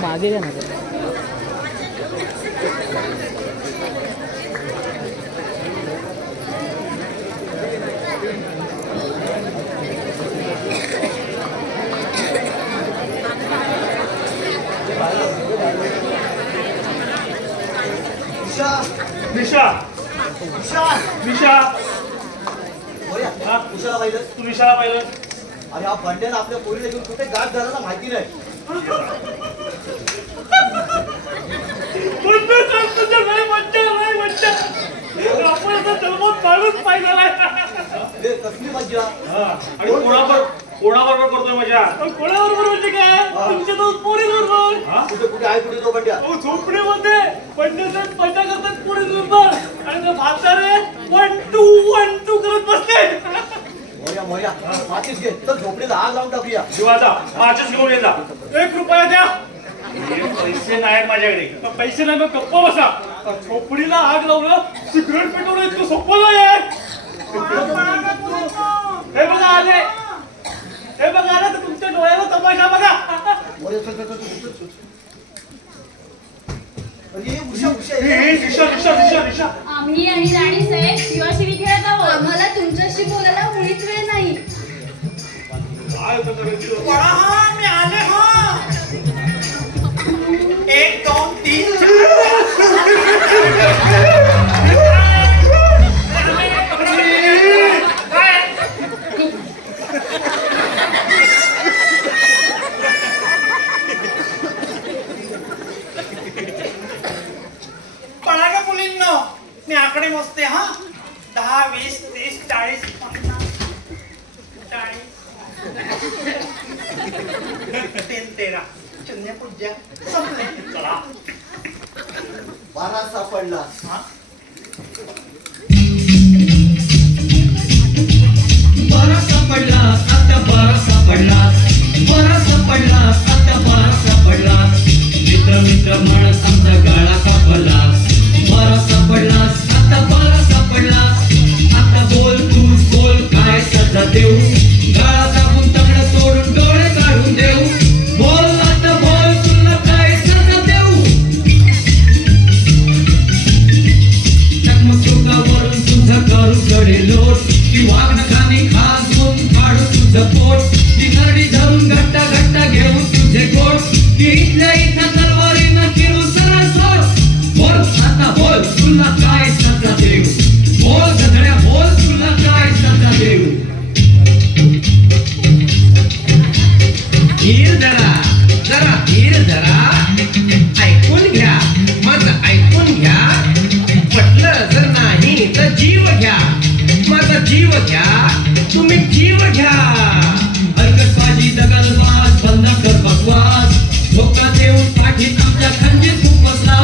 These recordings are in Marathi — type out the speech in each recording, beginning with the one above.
मागे जा ना. निशा उशाला पाहिलं तू निशाला पाहिलं. अरे हा बंड्यानं आपल्या पोरीला घेऊन कुठे गाठ झाला ना माहिती नाही. कसली मज्जा. आणि कोणाबरोबर करतोय मजा. कोणाबरोबर म्हणजे काय तुमच्या दोन पोरी बरोबर. कुठे कुठे आहे कुठे तो बंड्या. झोपडीमध्ये बंड्याचं मजा करतात पोरी बरोबर आणि ते म्हातारे 1 2 1 2 करत बसले. मोया मातीच घे तर झोपडीला आग लावून टाकूया. जीवाचा माचीस घेऊन ये जा. 1 रुपया द्या. पैसे नाहीत माझ्याकडे. पैसे नाही मग गप्पा बसा. झोपडीला आग लावलं सिगरेट पेटवलं इतकं सोपं नाही. हे बघा आले तर तुमच्या डोळ्याला तमाशा बघा. आम्ही आणि राणी साहेब शिवाशिवी खेळत आहोत. आम्हाला तुमच्याशी बोलायला मुळीच वेळ नाही. मी आले हा. 1 2 3 पळा का मुलींनो. मी आकडे मोजते हा. 10 20 30 40 50 40 3 13 शून्य पूज्य संपले. चला 12 सापडला. बरा सापडला आता 12 सापडला. बरा सापडला आता 12 सापडला. मित्र मित्र म्हणत आमचा गाळा कापला. बरा सापडला आता 12 सापडला. आता बोल तू बोल काय सजा देऊ. गाळा कापून तगडा तोडून डोळे काढून देऊ. बोल आता बोल तुला काय सजा देऊ. चकमक चौकावरून तुझं करू कडे लोट. ती वागणं खाणी खासून काढू तुझं पोट. ती नरडी धरून घट्टा घट्टा घेऊ तुझे गोट. ती इथल्या इथं तलवारीनं किरू सरळ सोड. बोल आता बोल तुला काय सजा देऊ. बोल गधड्या बोल तुला काय सजा देऊ. धीर धरा जरा धीर धरा. ऐकून घ्या माझं ऐकून घ्या. पटलं जर नाही तर जीव घ्या. माझा जीव घ्या तुम्ही जीव घ्या. हरकतबाजी दगलबाज बंद कर बकवास. धोका देऊन पाठीत आमच्या खंजीत खूप बसला.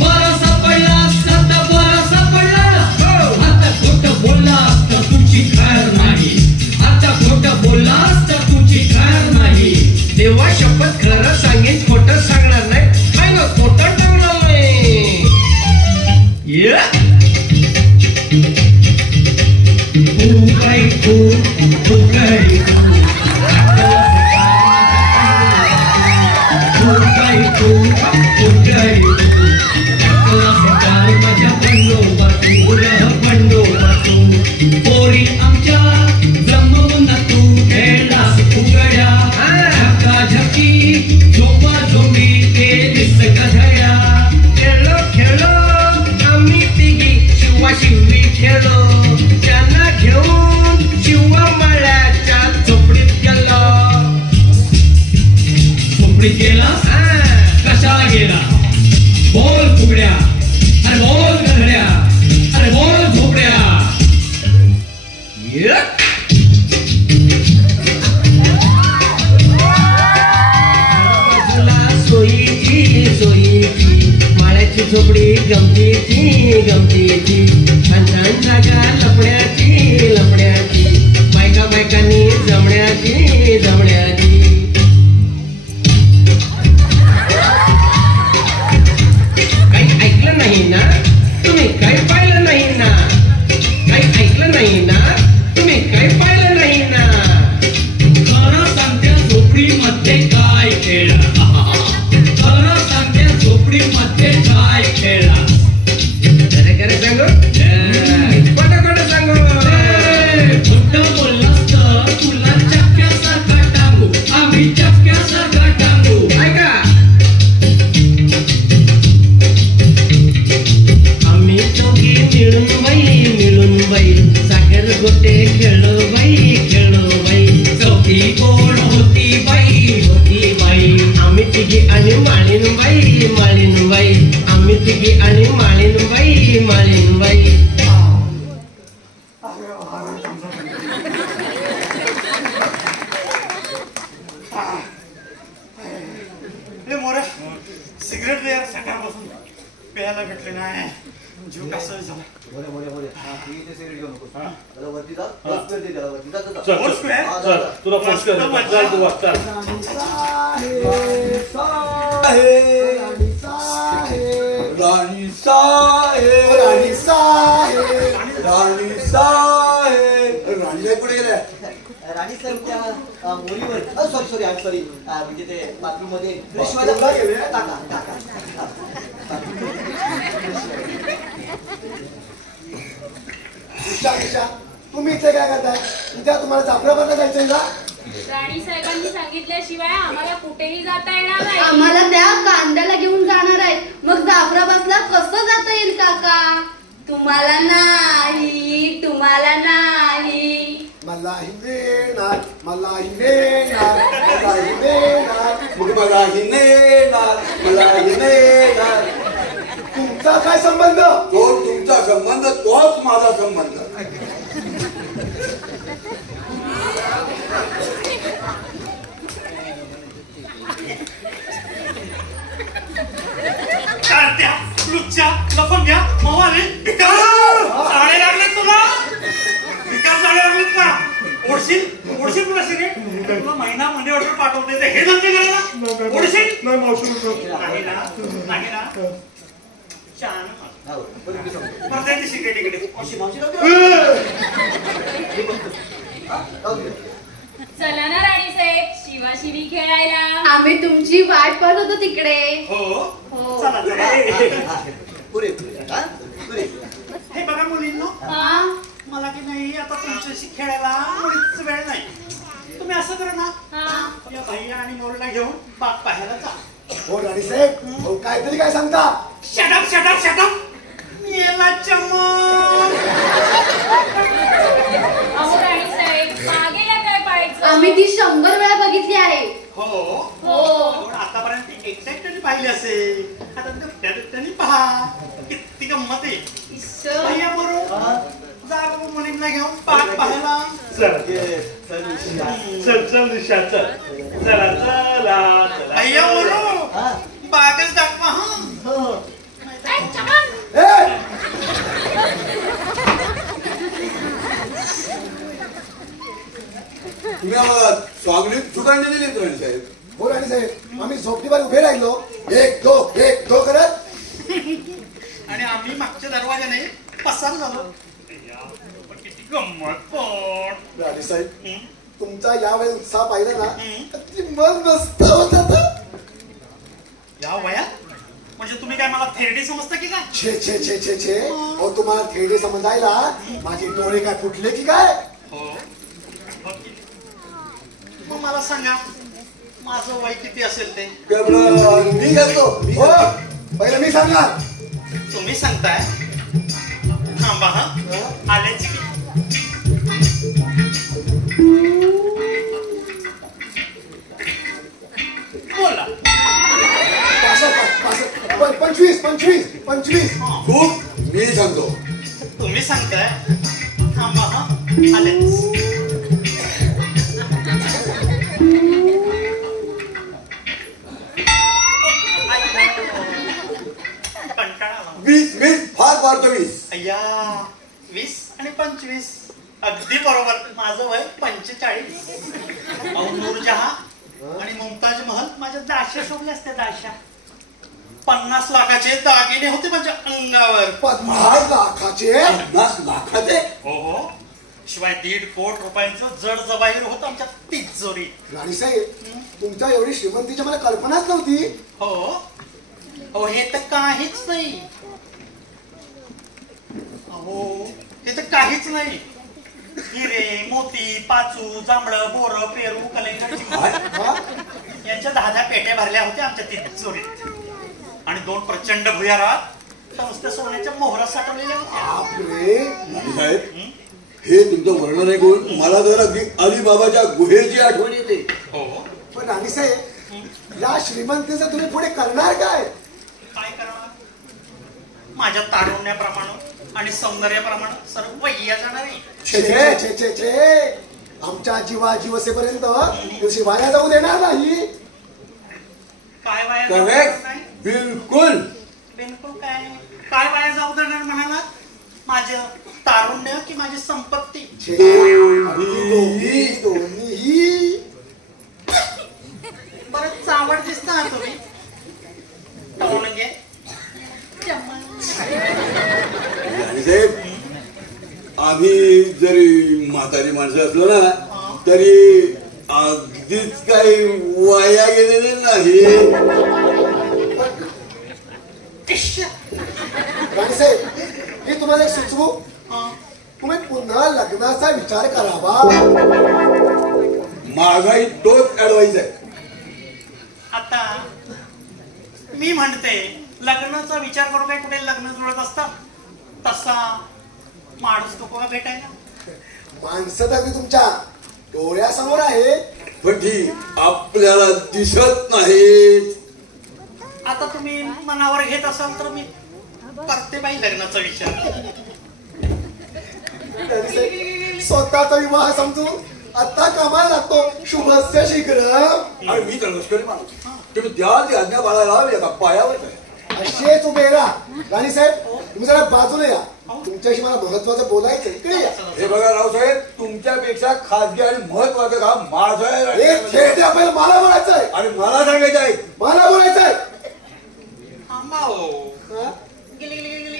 बरा सापडला आता 12 सापडला. आता खोटं बोललास तर तुझी खैर नाही. आता खोटं बोललास तर तुझी खैर नाही. देवा शपथ खरं सांगेन खोटं सांगणार नाही. काय ना खोटं टाकणार नाही. पोरी आमच्या जमवून तू खेळलास उघड्या. झकी झोपा झोंबी ते दिस गधड्या. खेळलो खेळलो आम्ही तिघी शिवा शिवी खेळलो. त्यांना घेऊन शिवा माळ्याच्या झोपडीत गेलो. झोपडीत गेला कशाला गेला. बोल फुगड्या. अरे बोल गधड्या. अरे बोल झोपड्या. सोयीची माळ्याची झोपडी गमतीची गमतीची. छान छान जागा लपड्याची लपड्याची. बायका बायकांनी जमण्याची जमण्याची. काही ऐकलं नाही ना तुम्ही. काही पाहिलं नाही ना. काही ऐकलं नाही ना, तुम्ही काही पाहिलं नाही ना. खरं सांगते झोपडीमध्ये काय खेळा, खरं सांगते झोपडीमध्ये काय खेळा. खरं सांगू, खोटं सांगू. खोटं बोललास तर तुला चक्क्यासारखा टांगू, आम्ही चक्क्यासारखा टांगू. ऐका, आम्ही दोघी मिळून बाई सागर गोटे खेळलो बाई चौकी कोण होती बाई, आम्ही तिघी आणि माळीन बाई आम्ही तिघी आणि माळीन बाई. मोरे सिगरेट दे यार, सकाळपासून प्यायला भेटले नाही, जीव कसं झाला. मोरे इथे सिगरेट घेऊ नको. त्याला वरती जा, फर्स्ट पेअर दे त्याला, वरती जा, जा. चल, फोर्स पेअर? हा, जा, जा. तुला फोर्स कर, चल तू वागता. राणी कुठे गेल्या? राणी साहेब त्या मोरीवर, सॉरी म्हणजे ते बाथरूम मध्ये फ्रेश व्हायला टाका. तुम्ही इथे काय करताय? उद्या तुम्हाला जाफराबादला जायचंय का? राणी साहेबांनी सांगितल्याशिवाय आम्हाला कुठेही जाता येणार नाही. आम्हाला त्या कांद्याला घेऊन जाणार आहेत. मग जाफराबादला कसं जाता येईल काका? तुम्हाला नाही. मलाही नेणार. तुमचा काय संबंध? तो तुमचा संबंध, तोच माझा संबंध. चारत्या, लुच्च्या, लफंग्या, मवाले, भिकार साडे लागले तुला. भिकार साडे लागलेत का? ओढशील तुला सिगरेट. तुला महिना मध्ये ऑर्डर पाठवते ते हे धंदे करायला ओढशील नाही ना. छान परत सिगरेट इकडे. चला ना राणी साहेब, शिवाशिवी खेळायला. आम्ही तुमची वाट पाहत होतो तिकडे. हो चला चला. पुरे. हे बघा मुलींनो, हा? मला की नाही आता तुमच्याशी खेळायला मुळीच वेळ नाही. तुम्ही असं करा ना, हा. या भैया आणि मोरला घेऊन बाग पाहायला जा. हो राणी साहेब, हो काहीतरी काय सांगता? शटअप मेला चमक. अहो राणी साहेब, मागेला काय पाहायचं? आम्ही ती 100 वेळा बघितली आहे. हो आतापर्यंत एक्साइटेड पाहिली असेल. आता दुसऱ्या पहा किती गंमत आहे. भैया मोरू जा मुलींना घेऊन बाग पाहायला. चल निशा चल. चला भैया मोरू बागच दाखवा. तुम्ही आम्हाला स्वागत ठिकाणी दिली राणी साहेब. हो राणी साहेब, आम्ही झोपडीवर उभे राहिलो, 1 2 करत, आणि आम्ही मागच्या दरवाजाने पसार झालो. किती गंमत. पण राणी साहेब, तुमचा यावेळी उत्साह पाहिला ना, अगदी मन मस्त होत होतं. या वयात म्हणजे तुम्ही काय मला थेरडी समजता की काय? छे अहो, तुम्हाला थेरडे समजायला माझे डोळे काय फुटले की काय? हो. मग मला सांगा, माझं वय किती असेल ते? मी घालतो. हो, पहिलं मी सांगणार. तुम्ही सांगताय. थांबा हा, आलेच की. बोला. 25. खूप मी सांगतो. तुम्ही सांगताय. थांबा हा, आलेच. कंटाळा. 20 फार मारतो. 20 अय्या, 20 आणि 25 अगदी बरोबर. माझं वय 45. नूरजहा आणि मुमताज महल माझ्या दाशा शोभल्या असत्या. दाशा 50 लाखाचे दागिने होते माझ्या अंगावर. 50 लाखाचे? 50 लाखाचे? हो. शिवाय 1.5 कोटी रुपयांचं जड जबाहीर होत आमच्या तिजोरीत. राणीसाहेब तुमच्या एवढी श्रीमंतीची मला कल्पनाच नव्हती. हो हे तर काहीच नाही. अहो हे तर काहीच नाही. हिरे मोती पाचू जांभळं बोरं पेरू कलिंगड यांच्या 10 पेट्या भरल्या होत्या आमच्या तिजोरीत. आणि 2 प्रचंड भुयारात नुसत्या सोन्याच्या मोहरा साठवलेल्या होत्या. साहेब हे तुमचं वर्णन ऐकून मला तर अगदी अलिबाबाच्या गुहेची आठवण येते. हो पण राणीसाहेब या श्रीमंतीचं तुम्ही पुढे करणार काय? काय करणार? माझ्या तारुण्याप्रमाणे आणि सौंदर्याप्रमाणे सर्व वैया जाणार आहे. छे छे छे छे छे आमच्या जीवासेपर्यंत तुझी वाया जाऊ देणार नाही. काय वाया करेक्ट नाही? बिलकुल बिलकुल काय वाया जाऊ देणार म्हणाला? माझं तारुण्य की माझी संपत्ती? दोन्ही. बरं चावड दिसता तुम्ही साहेब आम्ही जरी म्हातारी माणसं असलो ना तरी अगदीच काही वाया गेलेले नाही. राणीसाहेब मी तुम्हाला एक सुचवू. तुम्ही पुन्हा लग्नाचा विचार करावा. महागाई तोच ऍडवाइस आहे. आता मी म्हणते लग्नाचा विचार करू काय कुठे लग्न जुळत असतात तसा माणूस नको का भेटायला? माणसं तर तुमच्या डोळ्यासमोर आहे पण ती आपल्याला दिसत नाहीत. आता तुम्ही मनावर घेत असाल तर मी करते बाई लग्नाचा विचार. स्वतःचा विवाह समजून आता कामाला लागतो. शुभस्य शीघ्र. आणि मी तर लष्करी माणूस तुम्ही द्याल ती आज्ञा बाळायला एका पायावर आहे. असेच उभे राहा. राणीसाहेब तुम्ही जरा बाजूला या. तुमच्याशी मला महत्वाचं बोलायचं. इकडे या. हे बघा रावसाहेब तुमच्यापेक्षा खाजगी आणि महत्वाचं काम माझं आहे. एक खेळ आपल्याला मला बोलायचंय. आणि मला सांगायचं आहे मला बोलायचंय. गेली गेली गेली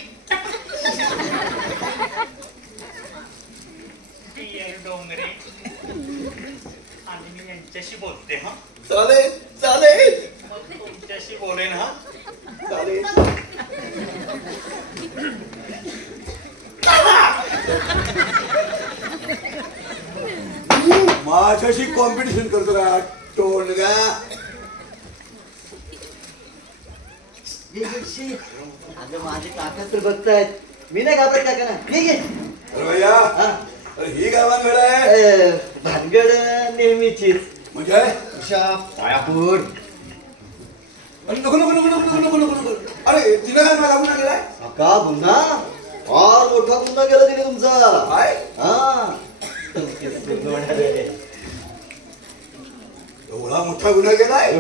डोंगरे आणि मी यांच्याशी बोलते. हा चालेल चालेल तुमच्याशी बोलेन. हा चालेल. माझ्याशी कॉम्पिटिशन करतो का टोलगा? अगं माझे काका तर बघतायत. मी नाही घाबरत काका ना. अरे भैया अरे ही काय भानगड आहे? भानगड नेहमीचीच. म्हणजे पायापूर. नको नको नको नको नको नको नको. अरे तिला काय मला गुन्हा केलाय? काका गुन्हा फार मोठा गुन्हा केला तिने तुमचा. काय? हा एवढा मोठा गुन्हा केलाय?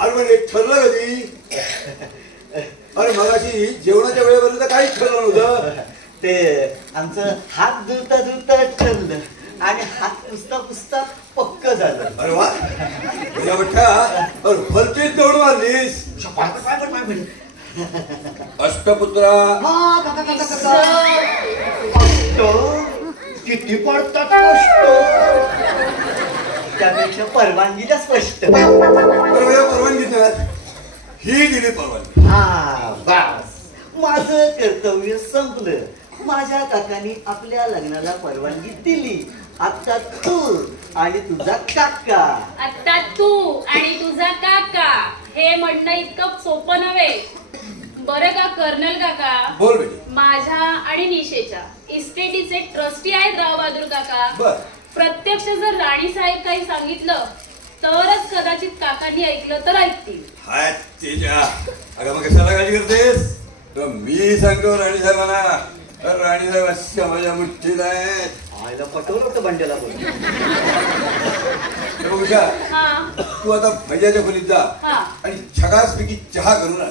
अरे म्हणजे ठरलं कधी? अरे मगाशी जेवणाच्या वेळेपर्यंत काहीच ठरलं नव्हतं. ते आमचं हात धुता धुता ठरलं आणि हात पुसता पुसता पक्क झालं. अरे वा तुझ्या मोठ्या भलतीच दौड मारलीस. अष्टपुत्रा किती पडतात कष्ट त्यापेक्षा परवानगीला स्पष्ट. परवानगी नाही ही दिली परवानगी. हा बस माझं कर्तव्य संपलं. माझ्या काकांनी आपल्या लग्नाला परवानगी दिली. आता तू आणि तुझा काका. आता तू आणि तुझा काका हे म्हणणं इतकं सोपं नव्हे. बरं का कर्नल काका? बोल बेटी. माझ्या आणि निशेच्या इस्टेटीचे ट्रस्टी आहेत राव बहादूर काका. बर. प्रत्यक्ष जर राणी साहेब काही सांगितलं तरच कदाचित काकांनी ऐकलं तर ऐकतील. हाय तेजा अगं मग कशाला काळजी करतेस? तर मी सांगतो राणी साहेबांना. राणी साहेब अशा माझ्या मुठ्ठीत आहेत. आईला पटवलं होतं बंड्याला बोल. तू आता भैयाच्या खोलीत जा आणि छगास पैकी चहा करून आण.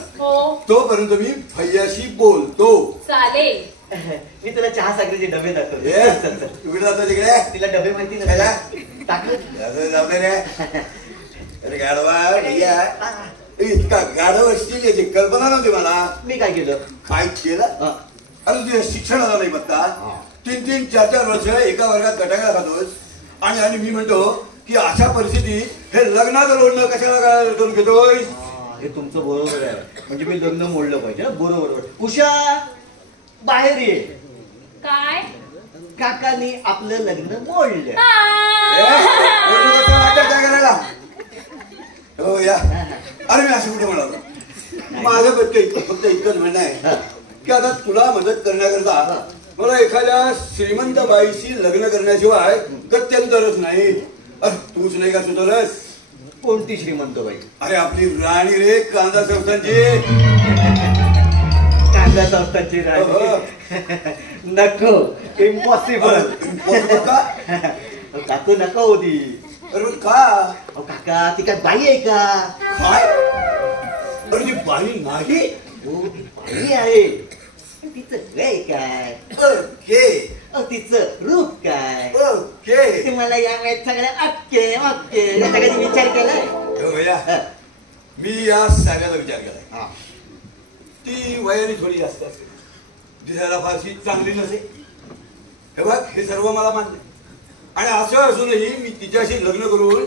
तोपर्यंत मी भैयाशी बोलतो. चालेल. मी तुला चहा साखरेचे डबे दाखवतो. तिकडे जातो तिकडे. तिला डबे माहिती नाही जाऊ रे. अरे गाडवा भैया इतका गाढव असतील याची कल्पना नव्हती मला. मी काय केलं? काय केलं? अरे तुझ्या शिक्षणाला नाही बघता 3-3, 4-4 वर्ष एका वर्गात गटांगळा खातोस आणि मी म्हणतो की अशा परिस्थितीत हे लग्नाचं लोणं कशाला करून घेतोय? हे तुमचं बरोबर आहे. म्हणजे मी लग्न मोडलं पाहिजे. बरोबर. उषा बाहेर ये. काय काकांनी आपलं लग्न मोडलं. काय करायला हो या. अरे मी असं कुठे म्हणालो. माझं फक्त इतकंच म्हणणं आहे की आता तुला मदत करण्याकरता मला एखाद्या श्रीमंत बाईशी लग्न करण्याशिवाय गत्यंतरच नाही. अरे तूच नाही का सुचवलंस? कोणती श्रीमंत बाई? अरे आपली राणी रे, कांदा संस्थांची. कांदा संस्थांची राणी? नको, इम्पॉसिबल. का काकू नको होती. अरे का? काका ती काय बाई आहे का? काय? अरे ती बाई नाही. हो ती बाई आहे. तिचं वय काय? ओके. तिचं रूप काय? ओके. तुम्हाला या वेळेत सगळं ओके ओके याचा कधी विचार केलाय? भैया मी या सगळ्याचा विचार केलाय. ती वयाने थोडी जास्त असेल, दिसायला फारशी चांगली नसे. हे बघ हे सर्व मला मान्य. आणि असं असूनही मी तिच्याशी लग्न करून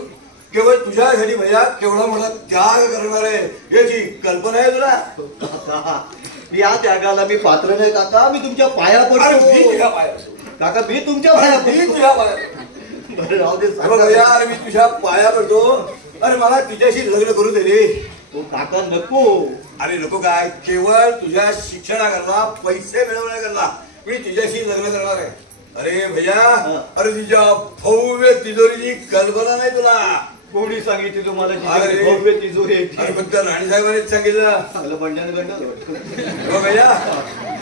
केवळ तुझ्यासाठी भैया केवढा मोठा त्याग करणार आहे याची कल्पना आहे तुला? या त्यागाला मी पात्र नाही काका. मी तुमच्या पाया पडतो. मी तुझ्या पाया काका मी तुमच्या पाया मी तुझ्या पाया बरं राहू दे. यार मी तुझ्या पाया पडतो. अरे मला तिच्याशी लग्न करू दे रे. तो काका नको. अरे नको काय, केवळ तुझ्या शिक्षणाकरता पैसे मिळवण्याकरता मी तिच्याशी लग्न करणार आहे. अरे भैया अरे तिच्या भव्य तिजोरीची कल्पना नाही तुला? कोणी सांगितली तुम्हाला भव्य तिजोरी? अरे फक्त राणी साहेबांनीच सांगितलं. भैया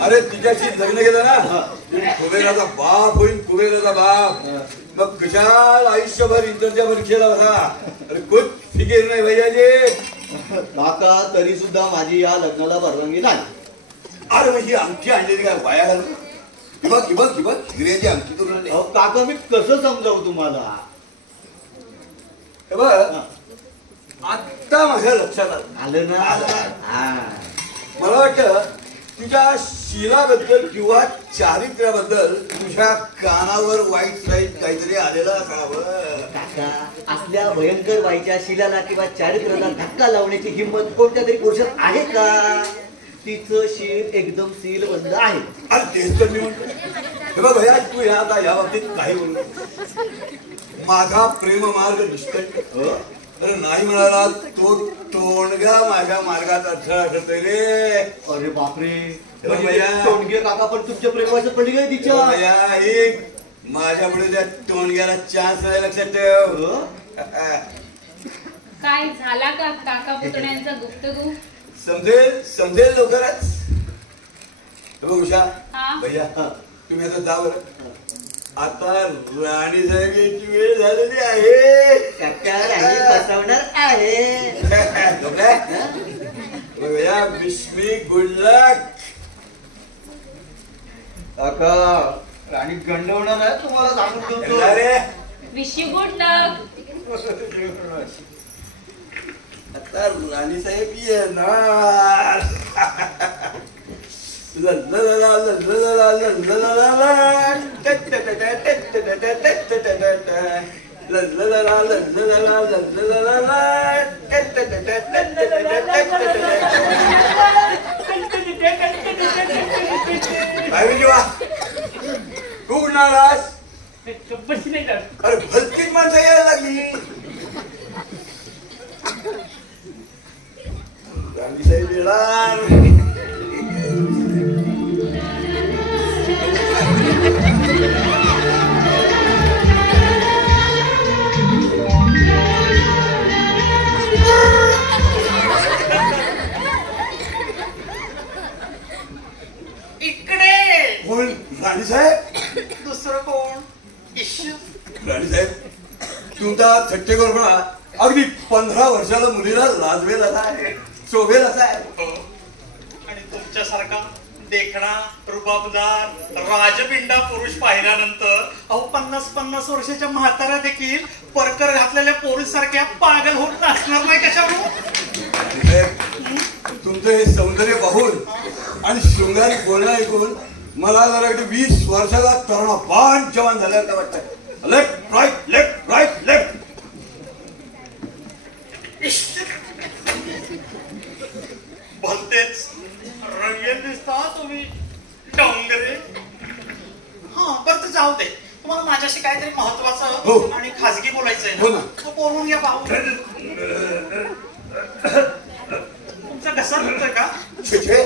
अरे तिच्याशी लग्न केलं ना कुबेराचा बाप होईल. कुबेराचा बाप. मग कशाल आयुष्यभर इंटरच्या परीक्षेला बसा. अरे कुछ फिकीर नाही भैयाजी. काका तरी सुद्धा माझी या लग्नाला परवानगी नाही. अरे मग ही अंगठी आणलेली काय वाया घालून? हिऱ्याची अंगठी करून. काका मी कसं समजावू तुम्हाला? हे बघ आता माझ्या लक्षात आलं ना. मला वाटतं तुझ्या शीलाबद्दल किंवा चारित्र्याबद्दल तुझ्या कानावर वाईट साईट काहीतरी आलेलं असावं. काका असल्या भयंकर बाईच्या शिलाला किंवा चारित्र्याला धक्का लावण्याची हिंमत कोणत्या तरी पुरुषात आहे का? तिचं शील एकदम सीलबंद आहे. अरे तेच तर मी म्हणतो. हे बघ भैया तू आता या बाबतीत काही बोलू. माझा प्रेम मार्ग निष्कट अरे नाही म्हणाला तो टोणगा माझ्या मार्गात अडथळा ठरतोय रे. अरे बापरे. टोणगे काका पण तुमच्या प्रेमाचं पडले तिच्या. माझ्या पुढे त्या टोणग्याला चान्स नाही, लक्षात ठेव. काय झाला का काका पुतण्यांचा गुप्तगू? समजेल लवकरच. उषा हा? भैया तुम्ही आता जा बरं. आता राणी साहेब याची वेळ झालेली आहे. काका राणी बसवणार आहे. भैया विश्मी गुड लक. काका राणी गंडवणार आहे तुम्हाला सांगून ठेवतो. अरे विश यू गुड लक. आता राणी साहेब येणार. तू उडणारास? अरे भलतीच माणसं यायला लागली. राणी साहेब येणार. इकडे कोण? राणी साहेब? दुसरं कोण? राणी साहेब तुमचा थट्टेखोरपणा अगदी 15 वर्षाला मुलीला लाजवेल असा आहे, शोभेल असा आहे. आणि तुमच्यासारखा देखणा रुबाबदार राजबिंडा पुरुष पाहिल्यानंतर 50-50 वर्षाच्या म्हाताऱ्या देखील परकर घातलेल्या पोरीस सारख्या पागल होत नसणार नाही कशावर? तुमचं हे सौंदर्य पाहून आणि शृंगारी बोलणं ऐकून मला जरा 20 वर्षाचा तरुणा बाण जवान झाल्यावर काय वाटतंय? Left right left right left. भलतेच रंगेल दिसता तुम्ही डोंगरे. हा बरं तर जाऊ दे. तुम्हाला माझ्याशी काहीतरी हो. महत्वाचं आणि खाजगी बोलायचंय हो ना. ना. बोलून घ्या भाऊ. तुमचा घसा दुखतोय का? छे छे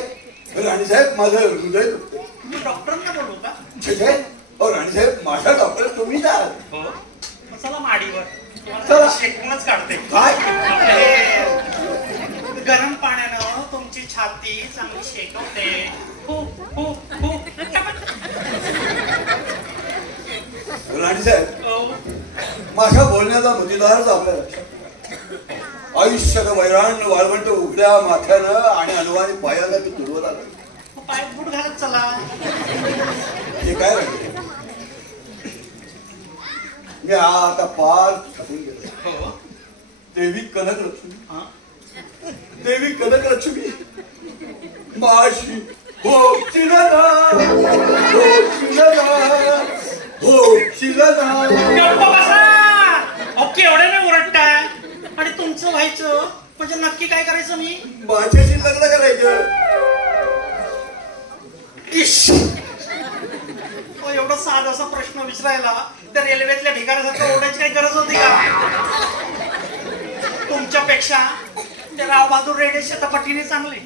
राणीसाहेब माझं हृदय दुखतंय. मी डॉक्टरांना बोलू का? छे छे राणीसाहेब माझा डॉक्टर तुम्हीच आहात. हो मग चला माडीवर. चला. तुम्हाला शेकूनच काढते. काय आपले गरम पाण्यानं तुमची छाती चांगली शेकवते. खूप खूप खूप. राणीसाहेब हो. माझ्या बोलण्याचा मुद्देदारच आपल्या लक्षात. आयुष्याचं वैराण वाळवंट उघड्या माथ्यानं आणि अनुवानी पायाला ते तुडवत आलं. मग पायात बूट घालत चला. हे काय राहिले मी आता पार थकून गेलो. हो. देवी कनक लक्ष्मी हा. देवी कनक लक्ष्मी माशी हो शिलना हो शिलना हो शिलना. गप्प बसा. ओके एवढे नाही ओरडताय. आणि तुमचं व्हायचं म्हणजे नक्की काय करायचं? मी माझ्याशी लग्न करायचं. इश. एवढा साधासा प्रश्न विचारायला त्या रेल्वेतल्या भिकाऱ्यासारखं ओढायची काही गरज होती का? तुमच्यापेक्षा ते राव बहादूर रेड्डी शतपटीने चांगले.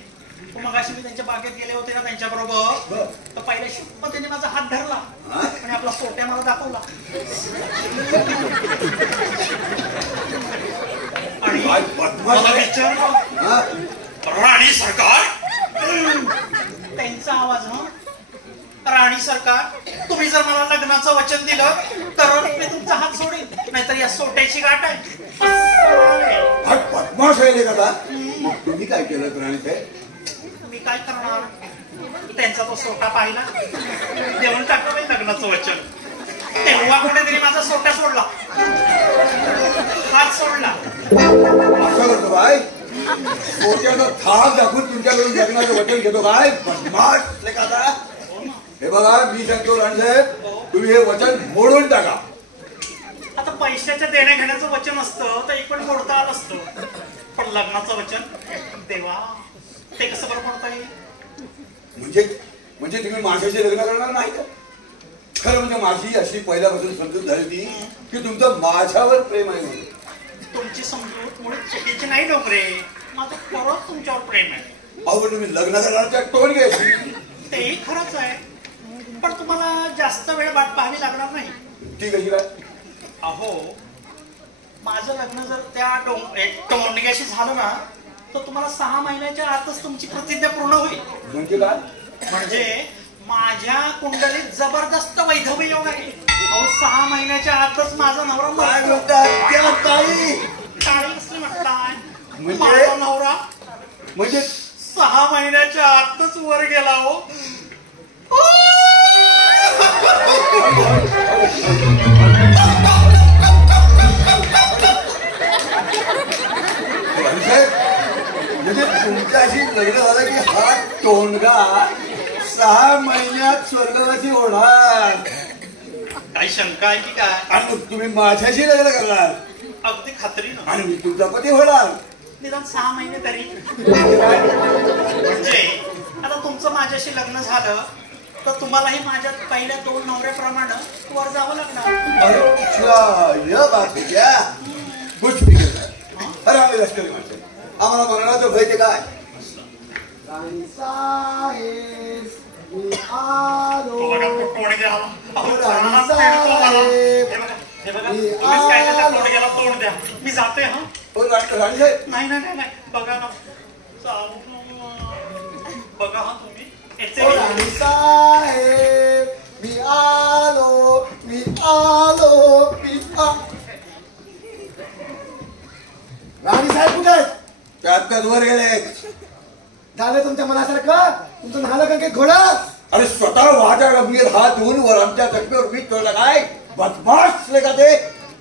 मग अशी मी त्यांच्या बागेत गेले होते ना त्यांच्या बरोबर, तर पहिल्या शपथ त्यांनी माझा हात धरला आणि आपला सोट्या मला दाखवला. आणि मला विचारलं राणी सरकार. त्यांचा आवाज हा. राणी सरकार तुम्ही जर मला लग्नाचं वचन दिलं तर मी तुमचा हात सोडेन, नाहीतर या सोट्याची गाठ आहे. बदमाश आहे का? मग तुम्ही काय केलं राणीसाहेब? मी काय करणार? त्यांचा तो सोटा पाहिला, देऊन टाकलं मी लग्नाचं वचन. तेव्हा कुठेतरी माझा सोटा सोडला, हात सोडला. असं करतो काय? सोट्याचा थाप दाखवून तुमच्याकडून लग्नाचं वचन घेतो काय? बदमाश का? हे बघा मी सांगतो राणीसाहेब, तुम्ही हे वचन मोडून टाका. आता पैशाच्या देण्या घेण्याचं वचन असतं तर एक पण मोडता आलं असतं, पण लग्नाचं वचन देवा ते कसं बरं पडता येईल? म्हणजे तुम्ही माझ्याशी लग्न करणार नाही का? खरं म्हणजे माझी अशी पहिल्यापासून समजूत झाली होती की तुमचं माझ्यावर प्रेम आहे म्हणून. तुमची समजूत मुळे चुकीची नाही डोंगरे, माझं खरंच तुमच्यावर प्रेम आहे. अहो तुम्ही लग्न करण्याच्या टोन घ्यायची. तेही खरंच आहे, पण तुम्हाला जास्त वेळ वाट पाहावी लागणार नाही. ती कशी काय? अहो माझं लग्न जर त्या टोंडग्याशी झालं ना तर तुम्हाला 6 महिन्याच्या आतच तुमची प्रतिज्ञा पूर्ण होईल. म्हणजे काय? म्हणजे माझ्या कुंडलीत जबरदस्त वैधव्य योग आहे. अहो 6 महिन्याच्या आतच माझा नवरा टाळी टाळी कसली म्हणताय? म्हणजे? माझा नवरा म्हणजे 6 महिन्याच्या आतच वर गेला. हो म्हणजे तुमच्याशी लग्न झालं की हा टोनगा 6 महिन्यात स्वर्गवासी होणार. काही शंका आहे की काय? आणि मग तुम्ही माझ्याशी लग्न करणार अगदी खात्रीनं. आणि मी तुमचा पती होणार. निदान 6 महिने तरी. म्हणजे आता तुमचं माझ्याशी लग्न झालं तर तुम्हालाही माझ्या पहिल्या 2 नवऱ्याप्रमाणे वर जावं लागणार. अच्छा या बात है क्या? कुछ फिक्र नाही. अरे आम्ही लष्करी माणसं, आम्हाला मरणाचं भय ते काय? राणी साहेब मी आलो. तो बघा तो टोणग्या आला. अहो, राणी चालना पेटतो मला. साहेब. हे बघा तुम्हीच काय त्या टोणग्याला तोंड द्या. मी जाते. हा हो राणीसाहेब नाही नाही नाही नाही बघा ना चालू बघा. हा तुम्ही येते मी. राणी साहेब मी आलो मी आलो मी राणी साहेब कुठे आहेत? त्यात वर गेले. झालं तुमच्या मनासारखं? तुमचं झालं का काही घोडा? अरे स्वतः वाहत्या गंभीर हात धुवून वर आमच्या जखमेवर मीठ ठेवलं काय? बदमाश का ते?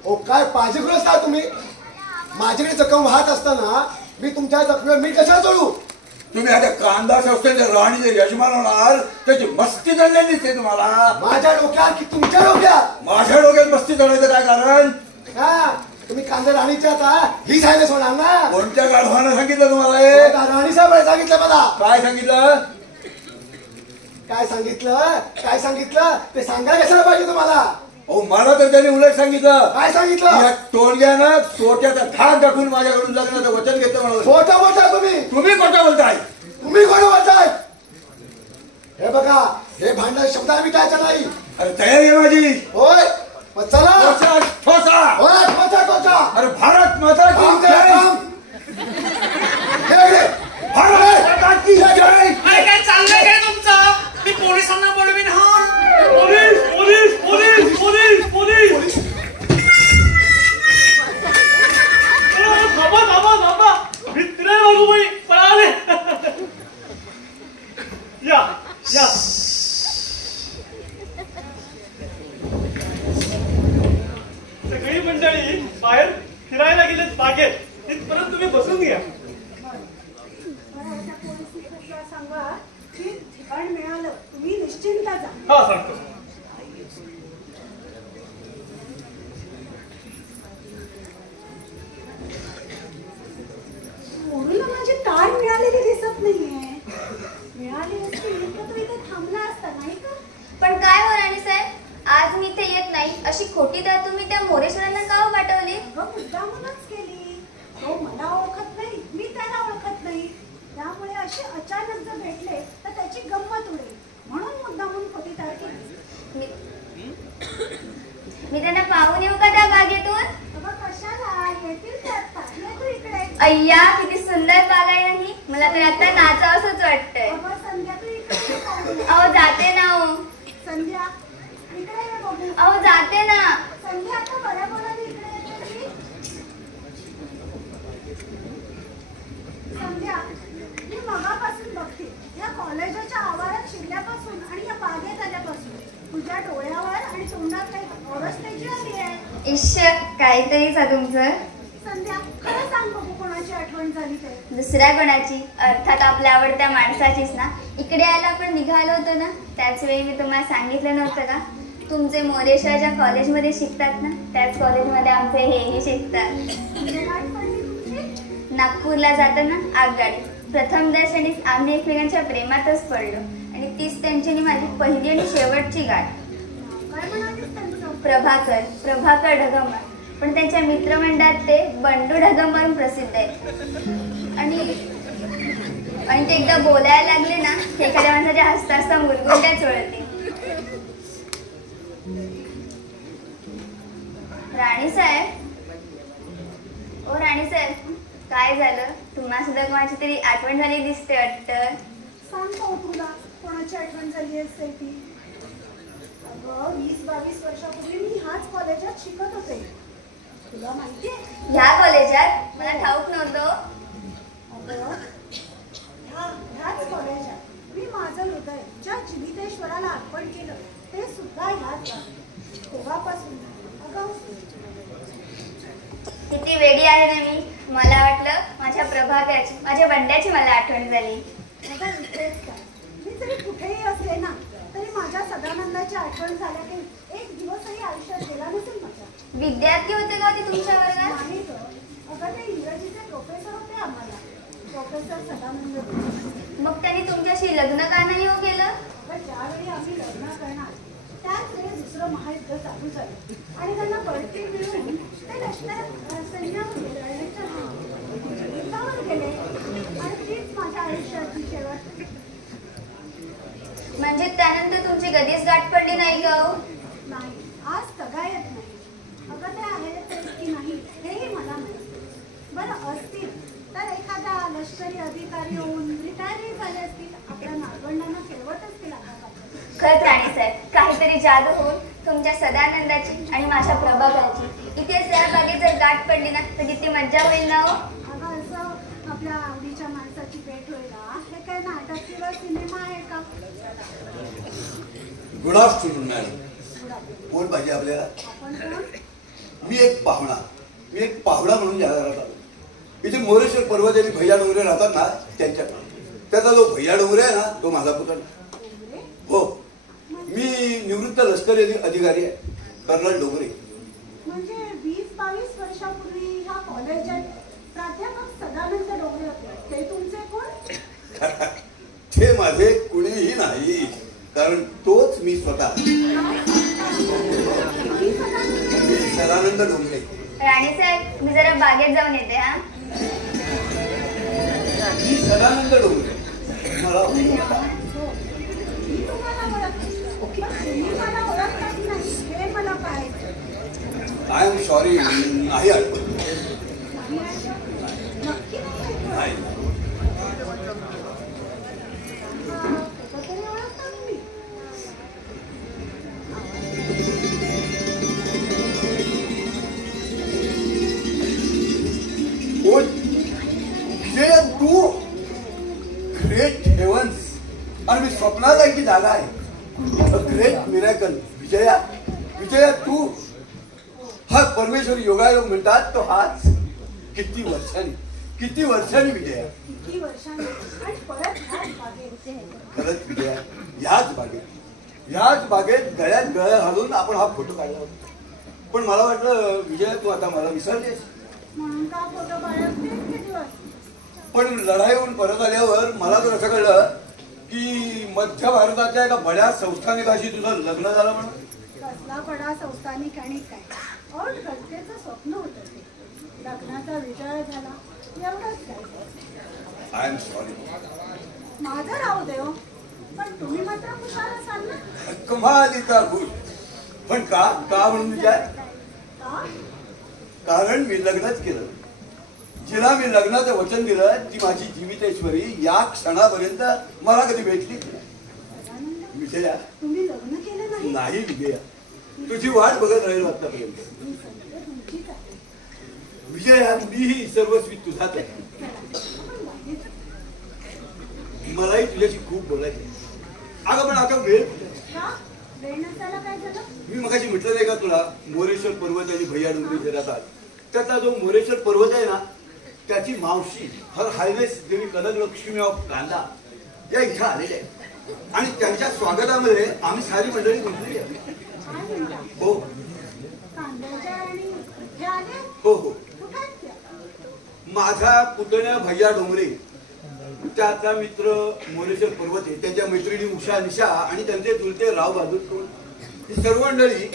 ओ काय पाहिजेग्रस्त आहात तुम्ही? माझ्याकडे जखम वाहत असताना मी तुमच्या जखमेवर मीठ कशाला चढू? तुम्ही आता कांदा संस्थेचे राणीचे यजमान होणार त्याची मस्ती जळलेली दिसते तुम्हाला. माझ्या डोक्यात की तुमच्या डोक्यात? माझ्या डोक्यात मस्ती जळायचं काय कारण? हा तुम्ही कांदा राणीच्या आता ही सायलेस होणार ना. कोणत्या गाढवानं सांगितलं तुम्हाला हे? राणी साहेब सांगितलं मला. काय सांगितलं? काय सांगितलं? काय सांगितलं ते सांगा कशाला पाहिजे तुम्हाला? अहो मला तर त्यांनी उलट सांगितलं. काय सांगितलं? या टोळग्यानं सोट्याचा धाक दाखवून माझ्याकडून लग्नाचं वचन घेतलं म्हणून. खोटं बोलताय तुम्ही. तुम्ही खोटं बोलताय. तुम्ही खोटं बोलताय. हे बघा हे भांडण शब्द मिटायचं नाही. अरे तयारी आहे माझी. होय मग चला. ठोसा ठोसा. होय कोचा कोचा. अरे भारत माता की जय. भारत माता की जय. अरे काय चाललंय काय तुमचं? मी पोलिसांना बोलवीन. हा police police police police police. थांबा थांबा थांबा. मित्र बाबूबाई पळाले. या या. सगळी मंडळी बाहेर फिरायला गेलेत बागेत. तिथपर्यंत तुम्ही बसून घ्या. सांगा की ठिकाण मिळालं तुम्ही निश्चिंत जा. हा सांगतो. मोरूला माझी तार मिळालेली दिसत नाहीये. मिळाली असती तर तो इथे थांबला असता नाही का? पण काय हो राणी साहेब आज मी इथे येत नाही अशी खोटी तर तुम्ही त्या मोरेश्वरांना का पाठवली? मुद्दामूनच केली. तो मला ओळखत नाही मी त्याला ओळखत नाही. त्यामुळे असे अचानक जर भेटले तर त्याची गंमत उडेल म्हणून मुद्दामून खोटी तार केली. मी त्यांना पाहून येऊ का त्या बागेतून? कशाला येतील ते आता. येतो इकडे. अय्या किती सुंदर बाग आहे नाही. मला तर आता नाचावंसच वाटतंय. संध्या तू इकडे. अहो जाते ना. हो संध्या इकडे ये बघू. अहो जाते ना. संध्या आता बऱ्या बोलाने इकडे येते. संध्या मी मगापासून बघते या कॉलेजाच्या आवारात शिरल्यापासून आणि या बागेत आल्यापासून तुझ्या डोळ्यावर आणि तोंडात काही अवस्थेची आली आहे. इश्श काहीतरीच आहे तुमचं. संध्या खरं सांग बघू कोणाची आठवण झाली ते? दुसऱ्या कोणाची? अर्थात आपल्या आवडत्या माणसाचीच ना. इकडे यायला आपण निघालो होतो ना त्याच वेळी मी तुम्हाला सांगितलं नव्हतं का तुमचे मोरेश्वर ज्या कॉलेजमध्ये शिकतात ना त्याच कॉलेजमध्ये आमचे हेही शिकतात. नागपूरला जाताना आगगाडी. प्रथम दर्शनीच आम्ही एकमेकांच्या प्रेमातच पडलो आणि तीच त्यांची आणि माझी पहिली आणि शेवटची गाठ. काय म्हणालीस त्यांचं? प्रभाकर प्रभाकर ढगमर. पण त्यांच्या मित्रमंडळात ते बंडू ढगमर प्रसिद्ध आहेत. आणि ते एकदा बोलायला लागले ना की एखाद्या माणसाच्या हसता हसता मुरगुंड्या चोळते. राणी साहेब ओ राणी साहेब काय झालं? तुम्हाला सुद्धा कोणाची तरी आठवण झाली दिसते वाटतं. सांग पाहू तुला कोणाची आठवण झाली असेल ती. अगं 20-22 वर्षापूर्वी मी ह्याच कॉलेजात शिकत होते. तुला माहितीये? ह्या कॉलेजात? मला ठाऊक नव्हतं. अगं ह्याच कॉलेजात मी माझं हृदय ज्या जिवितेश्वराला अर्पण केलं ते सुद्धा ह्याच. तेव्हापासून अगं किती वेडी आहे ना मी. मला वाटलं माझ्या प्रभाकराची माझ्या बंड्याची मला आठवण झाली. मी जरी कुठेही असले ना तरी माझ्या सदानंदाची आठवण झाल्या की एक दिवसही आयुष्यात गेला नसेल माझ्या. विद्यार्थी होते का ते तुमच्या वर्गात? नाही ग. अगं ते इंग्रजीचे प्रोफेसर होते आम्हाला. प्रोफेसर सदानंद. मग त्यांनी तुमच्याशी लग्न का नाही हो केलं? ज्यावेळी आम्ही लग्न करणार त्याच वेळी दुसरं महायुद्ध चालू झालं आणि त्यांना बढती मिळून ते लष्करात सैन्यामध्ये लढण्याच्या युद्धावर गेले आणि तीच माझ्या आयुष्याची शेवट. म्हणजे त्यानंतर तुमची कधीच गाठ पडली नाही का हो? नाही आज तगायत नाही. अगं ते आहेत की नाही हेही मला माहिती. बरं असतील तर एखादा लष्करी अधिकारी होऊन रिटायरही झाले असतील. आपल्या नातवंडांना खेळवत असतील. खरंच राणी साहेब काहीतरी जादू होऊन तुमच्या सदानंदाची आणि माझ्या प्रभाकराची इथे त्या बागेत जर गाठ पडली ना तर किती मज्जा होईल ना हो. अगं असं आपल्या आवडीच्या माणसाची भेट होईल. हे काय नाटक किंवा सिनेमा आहे का? Good afternoon madam. कोण पाहिजे आपल्याला? आपण कोण? मी एक पाहुणा म्हणून या घरात आलो. इथे मोरेश्वर पर्वत आणि भैया डोंगरे राहतात ना त्यांच्याकडे. त्याचा जो भैया डोंगरे आहे ना तो माझा पुतणा. हो, मी निवृत्त लष्करी अधिकारी आहे, कर्नल डोंगरे. म्हणजे 20-22 वर्षापूर्वी ह्या कॉलेजात प्राध्यापक सदानंद डोंगरे होते, ते तुमचे कोण? ते माझे कुणीही नाही, कारण तोच मी स्वतः. मी सदानंद डोंगरे. राणे साहेब, मी जरा बागेत जाऊन येते. हा, मी सदानंद डोंगरे. मला मी तुम्हाला ओळखते, पण तुम्ही मला ओळखतात नाही हे मला पाहायचं. आय एम सॉरी, नाही आठवत. नक्की नाही. तरी ओळखता तुम्ही. कोण? विजय, तू? ग्रेट हेवन्स, आणि मी स्वप्नात आहे की जागा आहे. Great miracle. विजया, विजया तू? हा परमेश्वरी योगायोग म्हणतात तो हाच. किती वर्षांनी विजया. किती वर्षांनी आणि परत ह्याच बागेत. खरंच विजया, ह्याच बागेत गळ्यात गळ्या घालून आपण हा फोटो काढला होता. पण मला वाटलं विजया तू आता मला विसरलीस. म्हणून का फोटो बाळगते इतके दिवस? पण लढाईहून परत आल्यावर मला तर असं कळलं की मध्य भारताच्या एका बड्या संस्थानिकाशी तुझं लग्न झालं म्हणून. कसला बडा संस्थानिक आणि काय, और घटकेचं स्वप्न होतं ते. लग्नाचा विजय झाला एवढंच काय. I am sorry. माझं राहू दे हो, पण तुम्ही मात्र खुशाल असाल ना? कमालीचा खुश. पण का म्हणून विचार? का? कारण मी लग्नच केलं. जिला मी लग्नाचं वचन दिलं ती माझी जीवितेश्वरी या क्षणापर्यंत मला कधी भेटली विजया. तुम्ही लग्न केलं नाही? नाही विजया, तुझी वाट बघत राहील आतापर्यंत. मी समजते तुमचीच आहे. विजया, मीही सर्वस्वी तुझाच आहे. पण बाकीचं मलाही तुझ्याशी खूप बोलायचं. अगं पण आता वेळ कुठे? का? वेळ नसायला काय झालं? मी मगाशी म्हटलं नाही का तुला, मोरेश्वर पर्वत आणि भैया डोंगरी शहरात त्याचा जो मोरेश्वर पर्वत आहे ना त्याची मावशी हर हायनेस देवी कनक लक्ष्मी ऑफ कांदा या इथं आलेल्या आहेत. आणि त्यांच्या स्वागतामध्ये आम्ही सारी मंडळी गुंतलेली आहे. काय म्हणता? हो कांद्याच्या आणि हे आले? हो. कुठे आहेत त्या? माझा पुतण्या भैया डोंगरे, त्याचा मित्र मोरेश्वर पर्वत आहे, त्यांच्या मैत्रिणी उषा निशा आणि त्यांचे चुलते राव बहादूर. ही सर्व मंडळी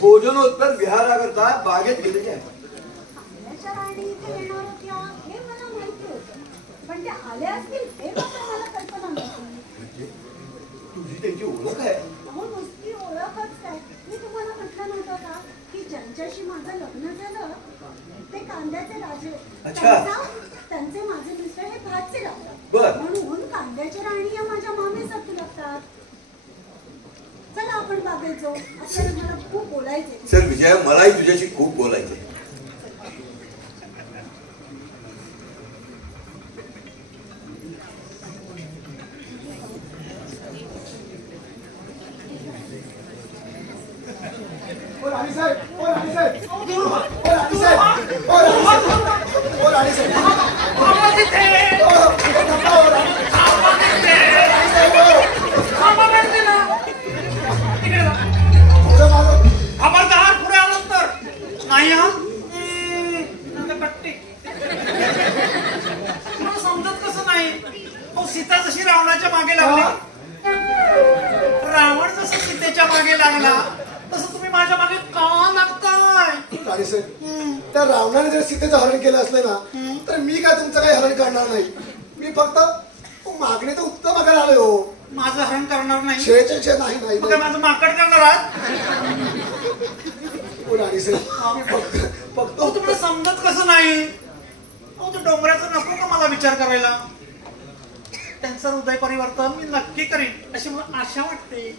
भोजनोत्तर विहाराकरता बागेत गेलेली आहे. कांद्याच्या राणी इथे येणार होत्या हे मला माहिती होतं, पण ते आले असतील हे मात्र मला कल्पना नव्हती. म्हणजे तुझी त्यांची ओळख आहे? अहो, नुसती ओळखच काय, मी तुम्हाला म्हटलं नव्हतं का की ज्यांच्याशी माझं लग्न झालं ते कांद्याचे राजे. अच्छा. त्यांचे माझे मिस्टर हे भातचे लागतात. बर. म्हणून कांद्याची राणी या माझ्या मामेसारखी लागतात. चला आपण बागेत जाऊ, आपल्याला मला खूप बोलायचे. सर विजया, मलाही तुझ्याशी खूप बोलायचं आहे. खबरदार पुढे आलात तर नाही. हा मला समजत कसं नाही. सीता जशी रावणाच्या मागे लागली, रावण जसं सीतेच्या मागे लागला तसं तुम्ही माझ्या मागे का लागताय? त्या रावणाने जर सीतेचं हरण केलं असलं ना तर मी काय तुमचं काही हरण करणार नाही. मी फक्त मागणी तर उत्तम मागायला आलोय. हो, माझं हरण करणार नाही? नाही. मग माझं माकड करणार आहात? फक्त तुम्हाला समजत कसं नाही? तो डोंगराचा नको का मला विचार करायला? त्यांचं हृदय परिवर्तन मी नक्की करीन अशी मला आशा वाटते.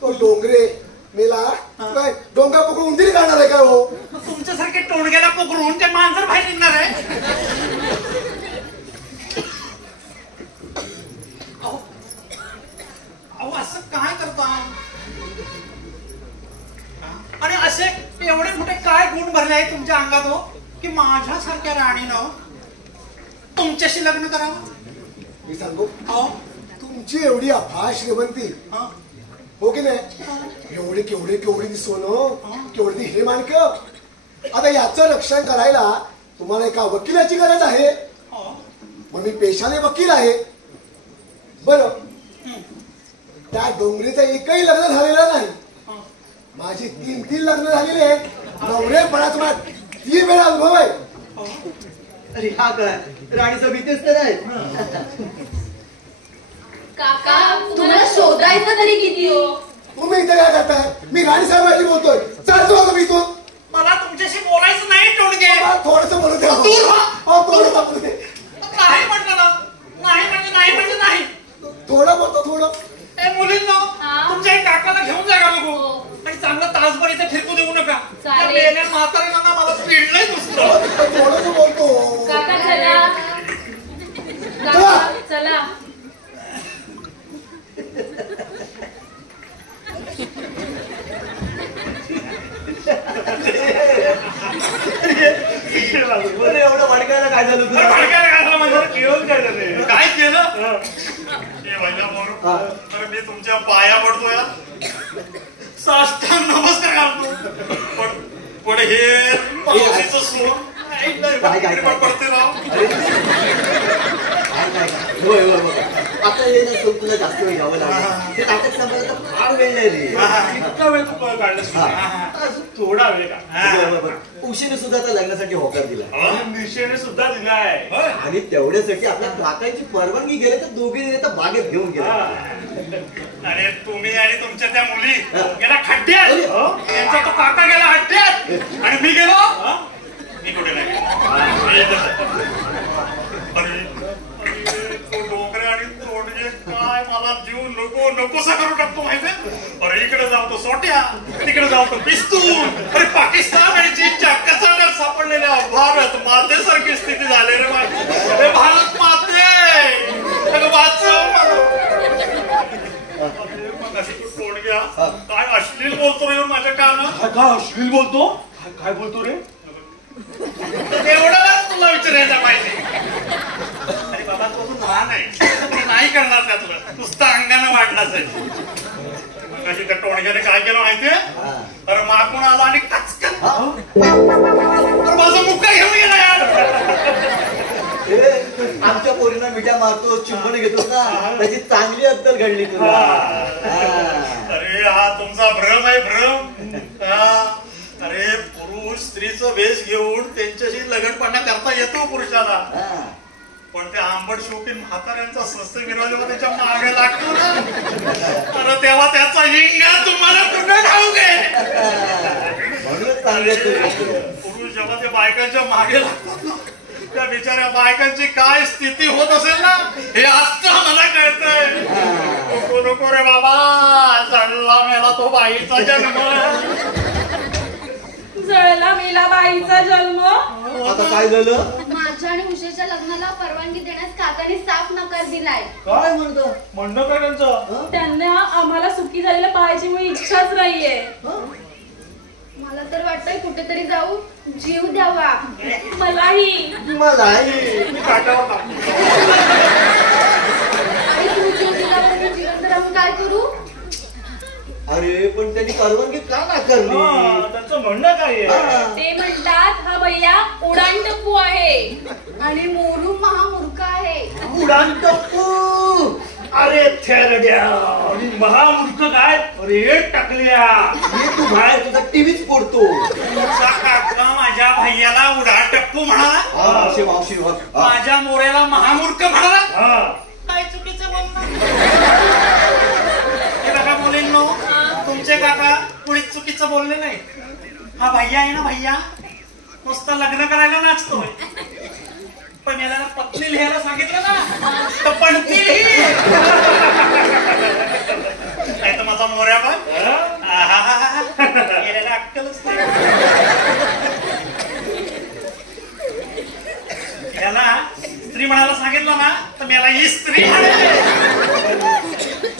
तो डोंगरे मेला काय डोंगर पकडून उंदीर काढणार आहे काय? हो, तुमच्यासारखे टोणग्याला पकडून ते मांजर बाहेर निघणार आहे. अहो असं काय करता? आणि असे एवढे मोठे काय गुण भरले आहेत तुमच्या अंगात हो की माझ्यासारख्या राणीनं तुमच्याशी लग्न करावं? मी सांगू तुमची एवढी अफाट श्रीमंती हो की नाही एवढे केवढी सोनं केवढी हे मानक आता याचं रक्षण करायला तुम्हाला एका वकिलाची गरज आहे मग मी पेशाने वकील आहे बरं त्या डोंगरीचं एकही लग्न झालेलं नाही माझी 3 लग्न झालेली आहेत नवरेपणाचा मला 3 वेळा अनुभव आहे अरे हा काय राणीचं भीतीच तर आहे काका तुम्हाला शोधायचं तरी किती हो तुम्ही इथे काय करताय मी राणी साहेबांशी बोलतोय चालतो आता मी इथून मला तुमच्याशी बोलायचं नाही टोणगे थोडस बोलू द्या थोडस बोलू दे नाही म्हटलं ना नाही म्हणजे नाही थोडं बोलतो थोडं ए मुलींनो तुमच्या काकाला घेऊन जा का बघू आणि चांगलं तासभर इथे फिरकू देऊ नका चालेल. म्हाताऱ्यांना मला पिडलंय नुसतं थोडस बोलतो काका चला काका चला एवढं भडकायला काय झालं तुझं काय केलं अरे मी तुमच्या पाया पडतोय साष्टांग नमस्कार घालतो पण हे पावसाचं सोन पडते राव आता हे ना तुला जास्त वेळ घ्यावं लागेल ते नाटक संपलं तर फार वेळ नाही रे इतका वेळ तू काढला थोडा वेळ का उशीने सुद्धा त्या लग्नासाठी होकार दिला निशेने सुद्धा दिलाय आणि तेवढ्यासाठी आपल्या काकांची परवानगी गेले तर दोघे तर बागेत घेऊन गेला अरे तुम्ही आणि तुमच्या त्या मुली गेला खड्ड्यात यांचा तो काका गेला हड्ड्यात आणि मी गेलो मी कुठे नाही अरे तो डोंगरे आणि तोंडगे काय मला जीव नकोसा करून टाकतो माहितीये अरे इकडे जाऊ तो सोट्या तिकडे जाऊ तो पिस्तूल अरे पाकिस्तान आणि चीनच्या कचाट्यात सापडलेल्या भारत मातेसारखी स्थिती झाली रे माझी भारत माते वाचव तोंडग्या काय अश्लील बोलतो रे माझ्या कानात काय अश्लील बोलतो काय बोलतो रे एवढं तुला विचारायला पाहिजे अरे बाबा तो तू लहान आहे नाही करणार का तुला नुसतं अंगानं वाढलाच आहे कशी त्या टोणग्याने काय केलं माहितीये अरे मागून आला आणि कचकन अरे माझा मुक्का घेऊन गेला यार आमच्या पोरींना मिठ्या मारतो चुंबन घेतो ना त्याची चांगली अद्दल घडली तुला अरे हा तुमचा भ्रम आहे भ्रम अरे पुरुष स्त्रीचं वेश घेऊन त्यांच्याशी लगडपणा करता येतो पुरुषाला पण त्या आंबट शौकीन म्हाताऱ्यांचा स्वस्त विरोध जेव्हा त्याच्या मागे लागतो ना अरे तेव्हा त्याचा हिंगा तुम्हाला कुठे ठाऊक पुरुष जेव्हा त्या बायकांच्या मागे लागतात ना त्या बिचाऱ्या बायकांची काय स्थिती होत असेल ना हे आता मला कळतंय नको नको रे बाबा चढला मेला तो बाईचा जन्म जळला मेला बाईचा जन्म आता काय झालं माझ्या आणि उषेच्या लग्नाला परवानगी देण्यास काकाने साफ नकार दिलाय काय म्हणतो म्हणणं काय त्यांचं त्यांना आम्हाला सुखी झालेलं पाहायची मग इच्छाच नाहीये मला तर वाटतंय कुठेतरी जाऊ जीव द्यावा मलाही मलाही काटावर आणि तू जीव दिल्यावर मी जिवंत राहून काय करू अरे पण त्यांनी परवानगी का नाकारली त्यांचं म्हणणं काय आहे ते म्हणतात हा भैया उडाणटप्पू आहे आणि मोरू महामूर्ख आहे उडान टप्पू अरे थेरड्या आणि महामूर्ख काय अरे टाकल्या तू बाहेर तुझा टीव्हीच फोडतो तुमचा काका माझ्या भैयाला उडा टप्पू म्हणाला मावशी माझ्या मोऱ्याला महामूर्ख म्हणाला काय चुकीचं बोलणार मुलींनो तुमचे काका कुणीच चुकीचं बोलले नाही हा भैया आहे ना भैया नुसतं लग्न करायला नाचतोय पण याला पत्नी लिहायला सांगितलं ना तर पणती नाही तर माझा मोऱ्या पण गेलेला अक्कलच नाही याला स्त्री म्हणायला सांगितलं ना तर मला ही स्त्री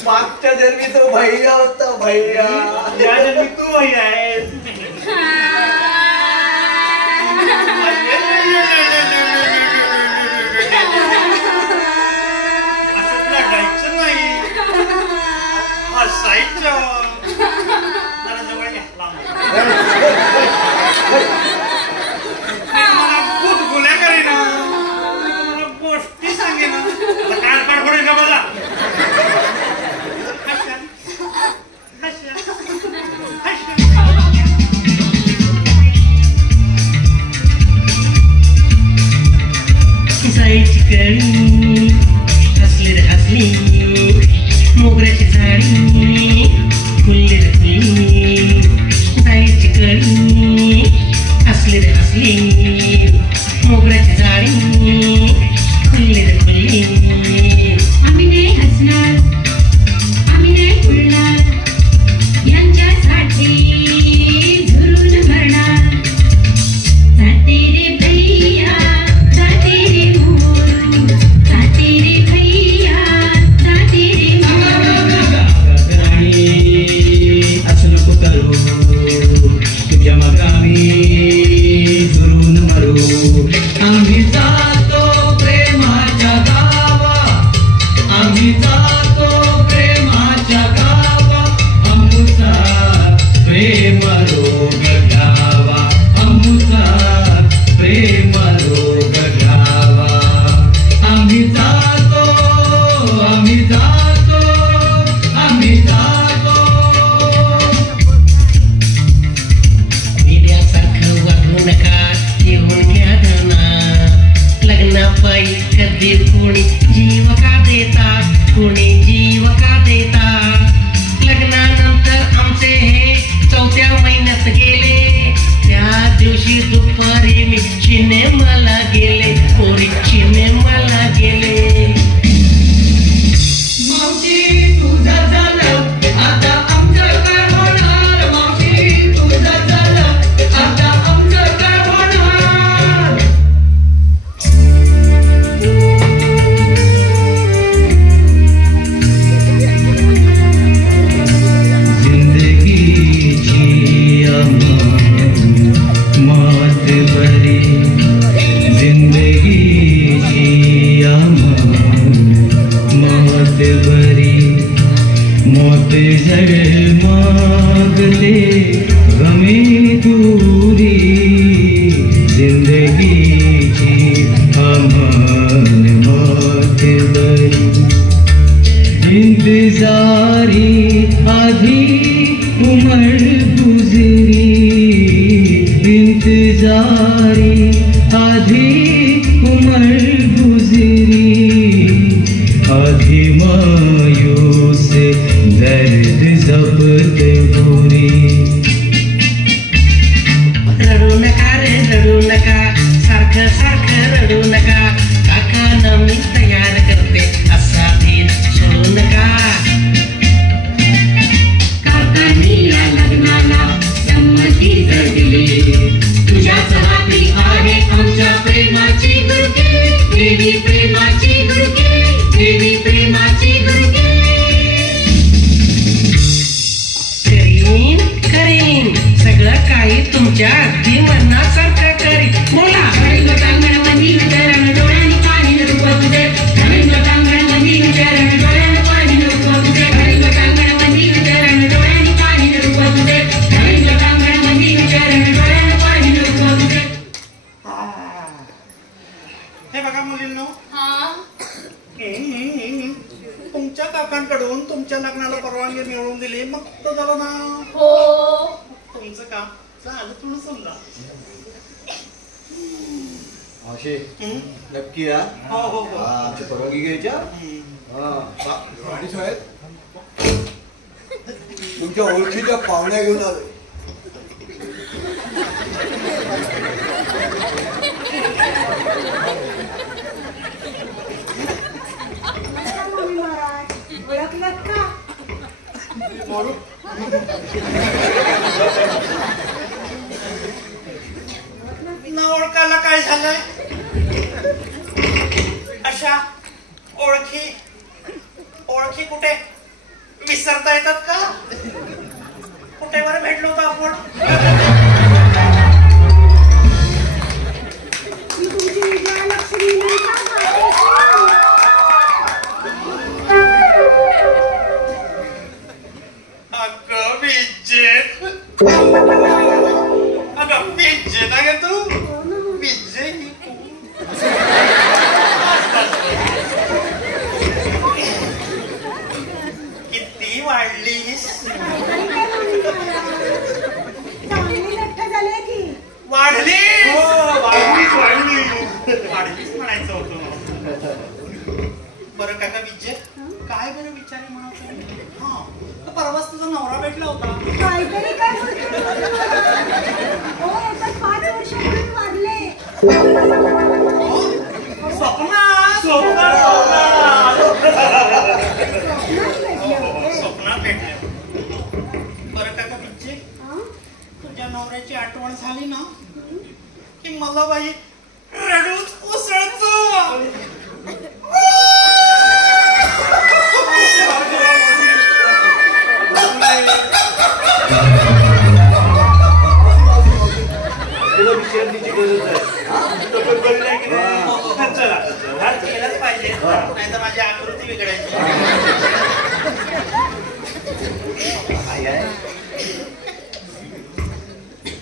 मागच्या जन्मी तो भैया होता भैया या जन्मी तू भैया आहेस कळी हसले रे हसली मोगऱ्याची झाडी फुलले रे फुलली जायची कळी हसले रे हसली मोगऱ्याची झाडी फुलले रे फुलली आम्ही नाही हसणार आम्ही नाही फुलणार यांच्यासाठी झुरून भरणार जाते रे भैया जाते रे मोरू जाते रे भैया जाते रे असं नको करू तुझ्या मग आम्ही झुरून मरू आम्ही जातो प्रेमाच्या गावा आम्ही जातो प्रेमाच्या गावा अमुचा प्रेम रोग घ्यावा अमुचा प्रेम रोग घ्यावा आम्ही जातो आम्ही जातो आम्ही जातो वेड्यासारखं वागू नका येऊन घ्या धना लग्नापायी कधी कोणी जीव का देतात कोणी जीव का देतात लग्नानंतर आमचे हे 4थ्या महिन्यात गेले त्या दिवशी दुपारी मी सिनेमाला गेले पोरी सिनेमाला गेले मावशी तुझं झालं आता आमचं काय होणार मावशी तुझं झालं आता आमचं काय होणार जिंदगीची मात भरी जिंदगीची मात भरी मौत जड़ मांगले गमे दूरी जिंदगीची अमान मौत भरी इंतजारी आधी उमर गुजरी इंतजारी आधी उमर गुजरी आधी मायूस दर्द जबत बुरी रडू नका रे रडू नका सारखं सारखं रडू नका काका मी तयार करते असा धीर सोडू नका काकांनी या लग्नाला संमती जर दिली तुझ्याच हाती आहे आमच्या प्रेमाची गुरुकी देवी प्रेमाची गुरुकी देवी प्रेमाची गुरुकी करीन करीन सगळं काही तुमच्या अगदी मनासारखं करीन बोला टांगणमध्ये विचारण डोळ्याने पाणी रूप तुझे टांगणमध्ये विचारण डोळ्याने पाणी रूप तुझे टांगणमध्ये विचारण डोळ्याने पाणी रूप तुझे टांगणमध्ये विचारण डोळ्याने पाणी रूप तुझे हे बघा मुलींनो हा तुमच्या काकांकडून तुमच्या लग्नाला परवानगी मिळवून दिली मग तर झालं ना हो तुमचं काम झालं थोडं समजा मावशी नक्की या हो हो हो आमची परवानगी घ्यायच्या आणि साहेब तुमच्या ओळखीच्या पाहुण्या घेऊन आलोय स्वामी महाराज ओळखलात का न ओळखायला काय झालंय अशा ओळखी ओळखी कुठे विसरता येतात का कुठे वर भेटलो होतो आपण मी तुमची विजयालक्ष्मी नाही का अगं विजेत अगं विजेत अगं तू विजय किती वाढलीस चांगली लठ्ठ झाले की वाढली वाढलीच म्हणायचं होतं होता. काहीतरी काय बोलतो हो, पण 5 वर्ष म्हणून वाढले. स्वप्नात भेटले. बरं काका पिच्चे, तुझ्या नवऱ्याची आठवण झाली ना की मला बाई रडूच उसळतो. विश्रांतीची गरज आहे. चला केलंच पाहिजे, नाही तर माझी आकृती बिघडायची.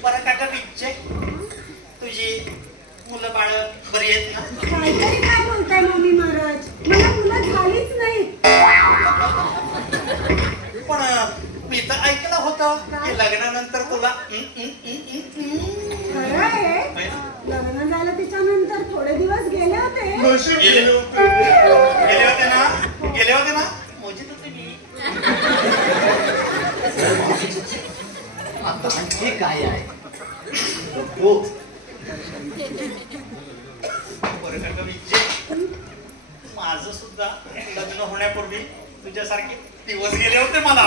बरं काका पिच्चे, तुझी मुलं बाळ बरी आहेत ना? काहीतरी काय बोलताय मम्मी महाराज, मला मुलं झालीच नाही. पण मी तर ऐकलं होतं की लग्नानंतर तुला खरं आहे, लग्न झालं त्याच्यानंतर थोडे दिवस गेले होते. गेले होते ना मोजीत होते मी. आता आणखी काय आहे हो. बरं काका विजय, माझं सुद्धा लग्न होण्यापूर्वी तुझ्यासारखे दिवस गेले होते मला.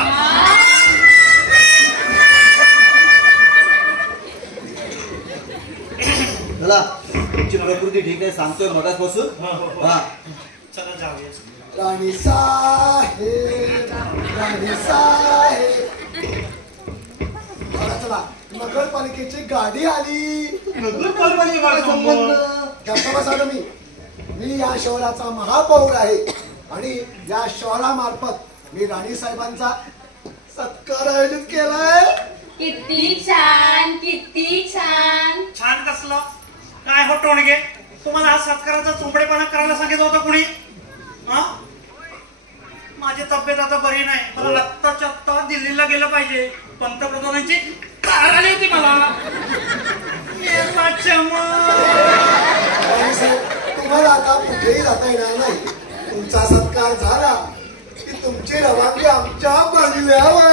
चला तुमची प्रकृती ठीक आहे सांगतोय मगाचपासून. हा चला जाऊया. राणी साहेब, राणी साहेब. चला चला, नगरपालिकेची गाडी आली. गप्पा बसा मी या शहराचा महापौर आहे आणि या शहरामार्फत मी राणी साहेबांचा सत्कार आयोजित केलाय. किती छान, किती छान. छान कसलं काय हो टोणगे, तुम्हाला आज सत्काराचा चोपडेपणा करायला सांगितलं होतं कुणी? माझी तब्येत आता बरी नाही, मला आत्ताच्या आत्ता दिल्लीला गेलं पाहिजे. पंतप्रधानांची कार आली होती मला. तुम्हाला आता कुठेही जाता येणार नाही. तुमचा सत्कार झाला की तुमची रवानगी आमच्या बंगल्यावर.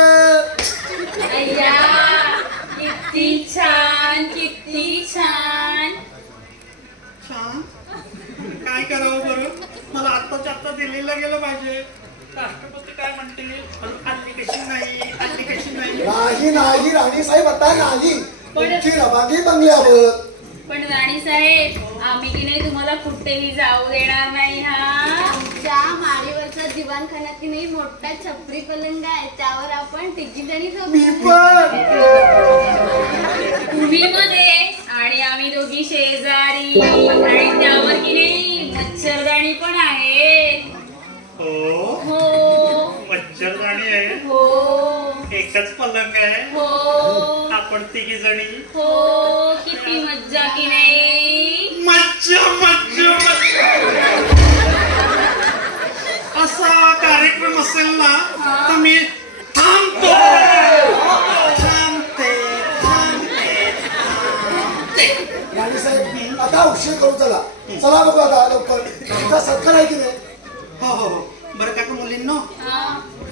अय्या, किती छान, किती छान. छान काय करावं बरं, मला आत्ताच्या आत्ता दिल्लीला गेलं पाहिजे. राष्ट्रपती काय म्हणतील, हल्ली कशी नाही, हल्ली कशी नाही. नाही नाही राणी साहेब, आता नाही. तुमची रवानगी बंगल्यावर. पण राणी साहेब, आम्ही की नाही तुम्हाला कुठेही जाऊ देणार नाही. हा, ज्या माडीवरचा दिवाणखाना की नाही मोठा छपरी पलंग आहे, त्यावर आपण तिघीजणी मी पण. तुम्ही मध्ये आणि आम्ही दोघी शेजारी, आणि त्यावर की नाही मच्छरदाणी पण आहे. हो मच्छरदाणी आहे. हो, एकच पलंग आहे. हो, आपण तिघी जणी. हो, किती मज्जा की नाही. मज्जा मज्जा असा कार्यक्रम असेल ना तर मी थांबतो. राणी साहेब आता उशीर करू. चला चला बघू आता लवकर. तुमचा सत्कार आहे की नाही? हो हो हो. बरं काका मुलींनो,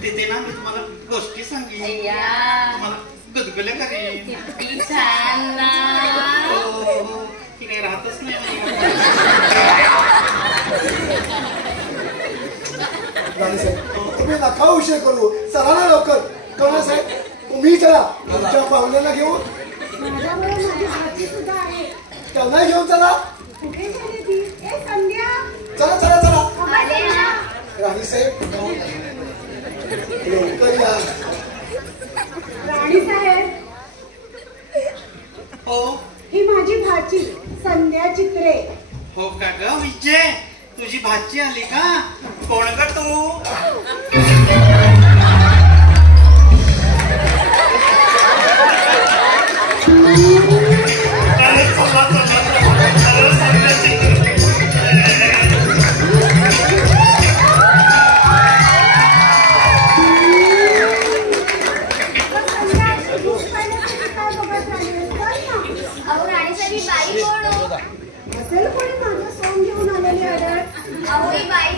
तिथे ना मी तुम्हाला गोष्टी सांगेन, तुम्हाला गुदगुल्या करेन. किती छान ना. हो ती काही राहतच नाही. राणी साहेब तुम्ही नका उशीर करू. चला ना लवकर. कमला साहेब तुम्ही चला, तुमच्या पाहुण्याला घेऊन. माझ्याबरोबर माझी भाची सुद्धा आहे. त्यांना घेऊन चला. कुठे गेली ती? ए संध्या, चला चला चला. आले ना. राणी साहेब लवकर या. राणी साहेब, हो ही माझी भाची संध्या चित्रे. हो का ग विजय, तुझी भाची आली का? कोण ग तू? अहो राणीसाहेब, ही बाई कोण हो? असेल कोणी माझं सोंग घेऊन आलेली आहे. अहो ही बाई